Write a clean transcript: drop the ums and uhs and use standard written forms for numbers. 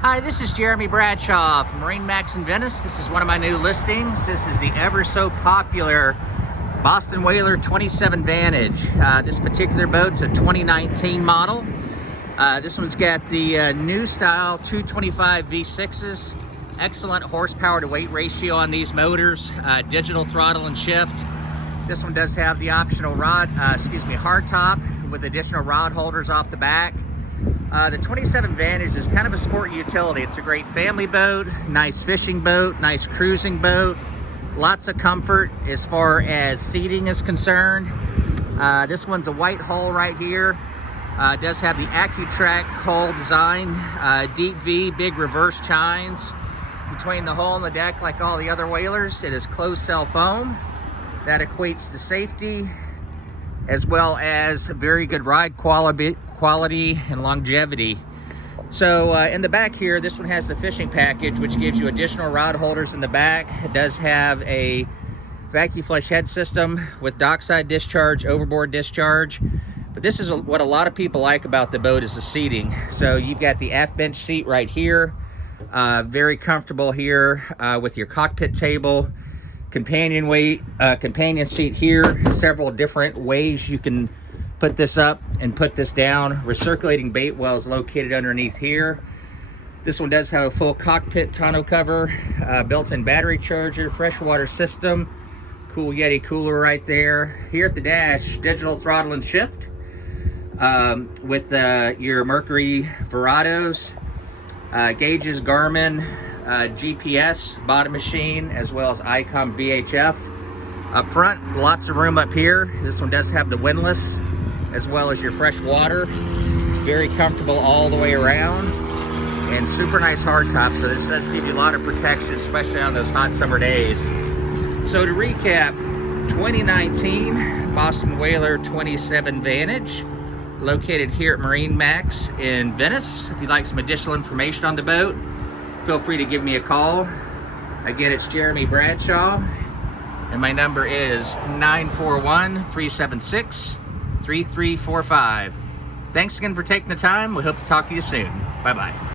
Hi, this is Jeremy Bradshaw from Marinemax in Venice. This is one of my new listings. This is the ever so popular Boston Whaler 27 Vantage. This particular boat's a 2019 model. This one's got the new style 225 V6s. Excellent horsepower to weight ratio on these motors. Digital throttle and shift. This one does have the optional hardtop with additional rod holders off the back. The 27 Vantage is kind of a sport utility. It's a great family boat, nice fishing boat, nice cruising boat, lots of comfort as far as seating is concerned. This one's a white hull right here. It does have the AccuTrack hull design, deep V, big reverse chines between the hull and the deck like all the other whalers. It is closed cell foam. That equates to safety as well as very good ride quality and longevity. So in the back here, this one has the fishing package, which gives you additional rod holders in the back. It does have a vacuum flush head system with dockside discharge, overboard discharge. But this is what a lot of people like about the boat is the seating. So you've got the aft bench seat right here, very comfortable here with your cockpit table. Companion seat here. Several different ways you can put this up and put this down. Recirculating bait well is located underneath here. This one does have a full cockpit tonneau cover, built-in battery charger, freshwater system, cool Yeti cooler right there. Here at the dash, digital throttle and shift with your Mercury Verados, gauges, Garmin, GPS, bottom machine, as well as ICOM VHF. Up front, lots of room up here. This one does have the windlass, as well as your fresh water. Very comfortable all the way around, and super nice hardtop, so this does give you a lot of protection, especially on those hot summer days. So to recap, 2019 Boston Whaler 27 Vantage, located here at Marinemax in Venice. If you'd like some additional information on the boat, feel free to give me a call. Again, it's Jeremy Bradshaw, and my number is 941-376-3345. Thanks again for taking the time. We hope to talk to you soon. Bye-bye.